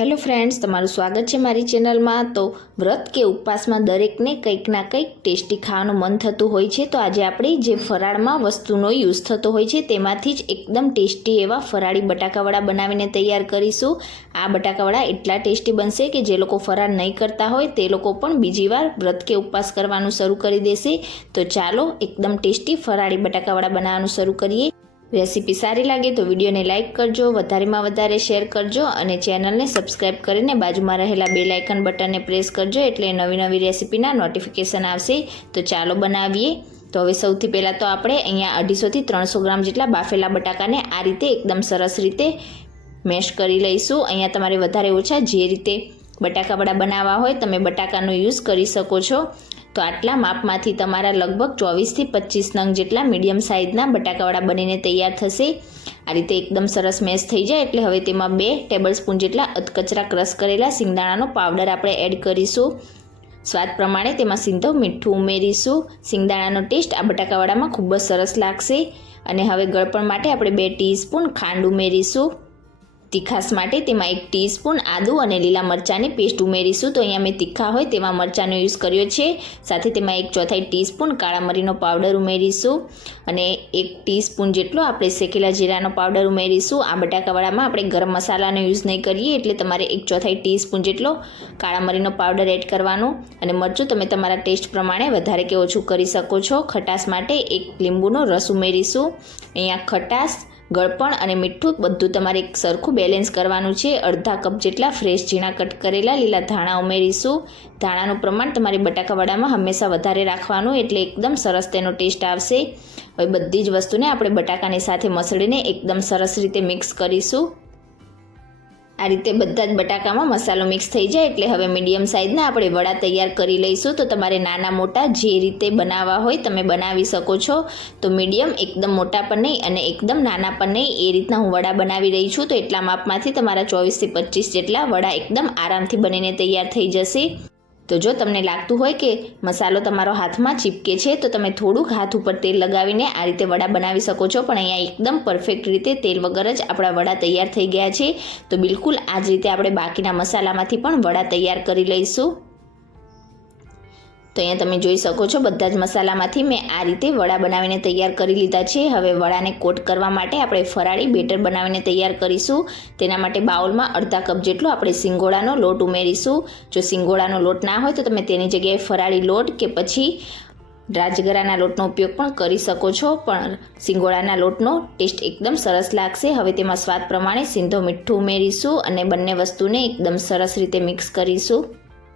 Hello friends, તમારું સ્વાગત છે મારી ચેનલમાં। તો વ્રત કે ઉપવાસમાં દરેકને કંઈક ના કંઈક ટેસ્ટી ખાવાનું મન થતું હોય છે। તો આજે આપણે જે ફરાળમાં વસ્તુનો યુઝ થતો હોય છે તેમાંથી જ એકદમ ટેસ્ટી એવા ફરાળી બટાકાવડા બનાવીને તૈયાર કરીશું। આ બટાકાવડા એટલા ટેસ્ટી બનશે કે જે લોકો ફરાળ નહીં કરતા હોય તે લોકો પણ બીજી વાર વ્રત કે ઉપવાસ કરવાનું શરૂ કરી દેશે। તો ચાલો એકદમ ટેસ્ટી ફરાળી બટાકાવડા બનાવવાનું શરૂ કરીએ। રેસીપી સારી લાગે તો વિડીયોને લાઇક કરજો, વધારેમાં વધારે શેર કરજો અને ચેનલને સબસ્ક્રાઇબ કરીને બાજુમાં રહેલા બેલ આઇકન બટનને પ્રેસ કરજો એટલે નવી નવી રેસીપીના નોટિફિકેશન આવશે। તો ચાલો બનાવીએ। તો હવે સૌથી પહેલાં તો આપણે અહીંયા 250 થી 300 ગ્રામ જેટલા બાફેલા બટાકાને આ રીતે એકદમ સરસ રીતે મેશ કરી લઈશું। અહીંયા તમારે વધારે ઓછા જે રીતે બટાકાવડા બનાવવા હોય તમે બટાકાનો યુઝ કરી શકો છો। તો આટલા માપમાંથી તમારા લગભગ 24 થી 25 નંગ જેટલા મીડિયમ સાઇઝના બટાકાવડા બનીને તૈયાર થશે। આ રીતે એકદમ સરસ મેશ થઈ જાય એટલે હવે તેમાં 2 ટેબલસ્પૂન જેટલા અધકચરા ક્રશ કરેલા સિંગદાણાનો પાવડર આપણે એડ કરીશું। સ્વાદ પ્રમાણે તેમાં સિંધવ મીઠું ઉમેરીશું। સિંગદાણાનો ટેસ્ટ આ બટાકાવડામાં ખૂબ જ સરસ લાગશે। અને હવે ગળપણ માટે આપણે 2 ટીસ્પૂન ખાંડ ઉમેરીશું। તીખાસ માટે તેમાં 1 ટીસ્પૂન આદુ અને લીલા મરચાંની પેસ્ટ ઉમેરીશું। તો અહીંયા મેં તીખા હોય તેમાં મરચાંનો યુઝ કર્યો છે। સાથે તેમાં 1/4 ટીસ્પૂન કાળા મરીનો પાવડર ઉમેરીશું અને 1 ટીસ્પૂન જેટલો આપણે શેકેલા જીરાનો પાવડર ઉમેરીશું। આ બટાકાવડામાં આપણે ગરમ મસાલાનો યુઝ નહીં કરીએ એટલે તમારે 1/4 ટીસ્પૂન જેટલો કાળા મરીનો પાવડર એડ કરવાનો। અને મરચું તમે તમારા ટેસ્ટ પ્રમાણે વધારે કે ઓછું કરી શકો છો। ખટાશ માટે 1 લીંબુનો રસ ઉમેરીશું। અહીંયા ખટાશ, ગળપણ અને મીઠું બધું તમારે એક સરખું બેલેન્સ કરવાનું છે। અડધા કપ જેટલા ફ્રેશ ઝીણા કટ કરેલા લીલા ધાણા ઉમેરીશું। ધાણાનું પ્રમાણ તમારે બટાકાવડામાં હંમેશા વધારે રાખવાનું એટલે એકદમ સરસ તેનો ટેસ્ટ આવશે। હવે બધી જ વસ્તુને આપણે બટાકાની સાથે મસળીને એકદમ સરસ રીતે મિક્સ કરીશું। આ રીતે બધા જ બટાકામાં મસાલો મિક્સ થઈ જાય એટલે હવે મીડિયમ સાઇઝના આપણે વડા તૈયાર કરી લઈશું। તો તમારે નાના મોટા જે રીતે બનાવવા હોય તમે બનાવી શકો છો। તો મીડિયમ એકદમ મોટા પણ નહીં અને એકદમ નાના પણ નહીં એ રીતના હું વડા બનાવી રહી છું। તો એટલા માપમાંથી તમારા 24 થી 25 જેટલા વડા એકદમ આરામથી બનીને તૈયાર થઈ જશે। તો જો તમને લાગતું હોય કે મસાલો તમારો હાથમાં ચીપકે છે તો તમે થોડુંક હાથ ઉપર તેલ લગાવીને આ રીતે વડા બનાવી શકો છો। પણ અહીંયા એકદમ પરફેક્ટ રીતે તેલ વગર જ આપણા વડા તૈયાર થઈ ગયા છે। તો બિલકુલ આ જ રીતે આપણે બાકીના મસાલામાંથી પણ વડા તૈયાર કરી લઈશું। તો અહીંયા તમે જોઈ શકો છો બધા જ મસાલામાંથી મેં આ રીતે વડા બનાવીને તૈયાર કરી લીધા છે। હવે વડાને કોટ કરવા માટે આપણે ફરાળી બેટર બનાવીને તૈયાર કરીશું। તેના માટે બાઉલમાં અડધા કપ જેટલો આપણે સિંગોડાનો લોટ ઉમેરીશું। જો સિંગોડાનો લોટ ના હોય તો તમે તેની જગ્યાએ ફરાળી લોટ કે પછી રાજગરાના લોટનો ઉપયોગ પણ કરી શકો છો। પણ સિંગોડાના લોટનો ટેસ્ટ એકદમ સરસ લાગશે। હવે તેમાં સ્વાદ પ્રમાણે સિંધવ મીઠું ઉમેરીશું અને બંને વસ્તુને એકદમ સરસ રીતે મિક્સ કરીશું।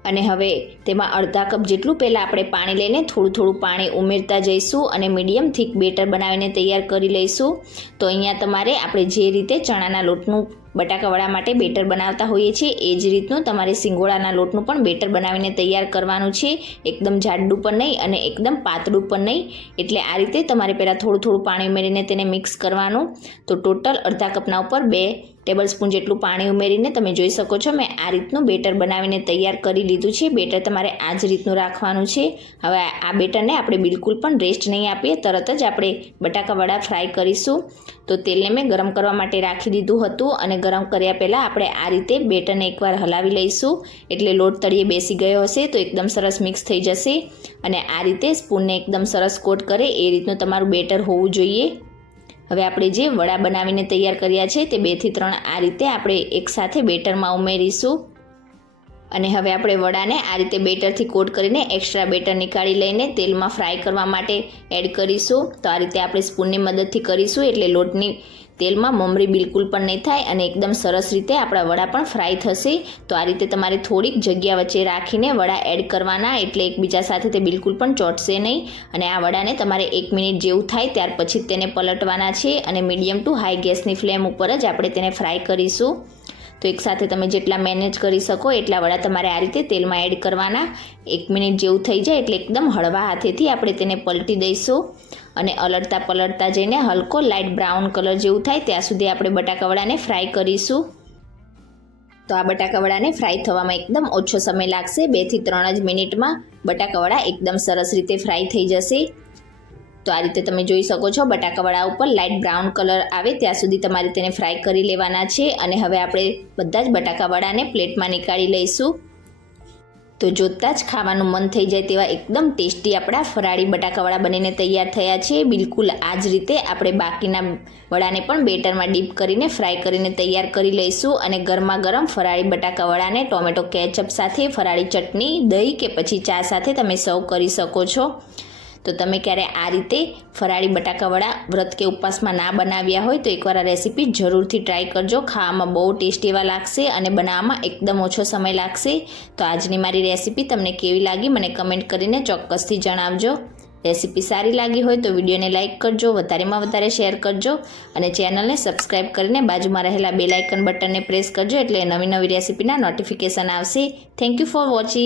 અને હવે તેમાં અડધા કપ જેટલું પહેલાં આપણે પાણી લઈને થોડું પાણી ઉમેરતા જઈશું અને મીડિયમ થીક બેટર બનાવીને તૈયાર કરી લઈશું। તો અહીંયા તમારે આપણે જે રીતે ચણાના લોટનું બટાકાવડા માટે બેટર બનાવતા હોઈએ છીએ એ જ રીતનું તમારે સિંગોડાના લોટનું પણ બેટર બનાવીને તૈયાર કરવાનું છે। એકદમ જાડું પણ નહીં અને એકદમ પાતળું પણ નહીં એટલે આ રીતે તમારે પહેલાં થોડું પાણી ઉમેરીને તેને મિક્સ કરવાનું। તો ટોટલ અડધા કપના ઉપર 2 ટેબલસ્પૂન જેટલું પાણી ઉમેરીને તમે જોઈ શકો છો મેં આ રીતનું બેટર બનાવીને તૈયાર કરી લીધું છે। બેટર તમારે આ જ રીતનું રાખવાનું છે। હવે આ બેટરને આપણે બિલકુલ પણ રેસ્ટ નહીં આપીએ, તરત જ આપણે બટાકાવડા ફ્રાય કરીશું। તો તેલને મેં ગરમ કરવા માટે રાખી દીધું હતું અને ગરમ કર્યા પહેલાં આપણે આ રીતે બેટરને એકવાર હલાવી લઈશું એટલે લોટ તળિયે બેસી ગયો હશે તો એકદમ સરસ મિક્સ થઈ જશે। અને આ રીતે સ્પૂનને એકદમ સરસ કોટ કરે એ રીતનું તમારું બેટર હોવું જોઈએ। હવે આપણે જે વડા બનાવીને તૈયાર કર્યા છે તે 2 થી 3 આ રીતે આપણે એકસાથે બેટરમાં ઉમેરીશું। અને હવે આપણે વડાને આ રીતે બેટરથી કોટ કરીને એક્સ્ટ્રા બેટર નીકાળી લઈને તેલમાં ફ્રાય કરવા માટે એડ કરીશું। તો આ રીતે આપણે સ્પૂનની મદદથી કરીશું એટલે લોટની તેલમાં મમરી બિલકુલ પણ નહીં થાય અને એકદમ સરસ રીતે આપણા વડા પણ ફ્રાય થશે। તો આ રીતે તમારે થોડીક જગ્યા વચ્ચે રાખીને વડા એડ કરવાના એટલે એકબીજા સાથે તે બિલકુલ પણ ચોંટશે નહીં। અને આ વડાને તમારે 1 મિનિટ જેવું થાય ત્યાર પછી તેને પલટવાના છે અને મીડિયમ ટુ હાઈ ગેસની ફ્લેમ ઉપર જ આપણે તેને ફ્રાય કરીશું। તો એકસાથે તમે જેટલા મેનેજ કરી શકો એટલા વડા તમારે આ રીતે તેલમાં એડ કરવાના। 1 મિનિટ જેવું થઈ જાય એટલે એકદમ હળવા હાથેથી આપણે તેને પલટી દઈશું અને પલટતા જઈને હલકો લાઇટ બ્રાઉન કલર જેવું થાય ત્યાં સુધી આપણે બટાકાવડાને ફ્રાય કરીશું। તો આ બટાકાવડાને ફ્રાય થવામાં એકદમ ઓછો સમય લાગશે। 2 થી 3 જ મિનિટમાં બટાકાવડા એકદમ સરસ રીતે ફ્રાય થઈ જશે। તો આ રીતે તમે જોઈ શકો છો બટાકાવડા ઉપર લાઇટ બ્રાઉન કલર આવે ત્યાં સુધી તમારે તેને ફ્રાય કરી લેવાના છે. અને હવે આપણે બધા જ બટાકાવડાને પ્લેટમાં નીકાળી લઈશું. તો જોતાં જ ખાવાનું મન થઈ જાય તેવા એકદમ ટેસ્ટી આપણા ફરાળી બટાકાવડા બનીને તૈયાર થયા છે. બિલકુલ આ જ રીતે આપણે બાકીના વડાને પણ બેટરમાં ડીપ કરીને ફ્રાય કરીને તૈયાર કરી લઈશું. અને ગરમા ગરમ ફરાળી બટાકાવડાને ટોમેટો કેચઅપ સાથે, ફરાળી ચટણી, દહીં કે પછી ચા સાથે તમે સર્વ કરી શકો છો. તો તમે ક્યારે આ રીતે ફરાળી બટાકાવડા વ્રત કે ઉપવાસમાં ના બનાવ્યા હોય તો એકવાર આ રેસીપી જરૂરથી ટ્રાય કરજો. ખાવામાં બહુ ટેસ્ટી એવા લાગશે અને બનાવવામાં એકદમ ઓછો સમય લાગશે. તો આજની મારી રેસીપી તમને કેવી લાગી મને કમેન્ટ કરીને ચોક્કસથી જણાવજો. રેસીપી સારી લાગી હોય તો વિડીયોને લાઇક કરજો, વધારેમાં વધારે શેર કરજો અને ચેનલને સબસ્ક્રાઈબ કરીને બાજુમાં રહેલા બેલ આઇકન બટનને પ્રેસ કરજો એટલે નવી નવી રેસીપીના નોટિફિકેશન આવશે. Thank you for watching.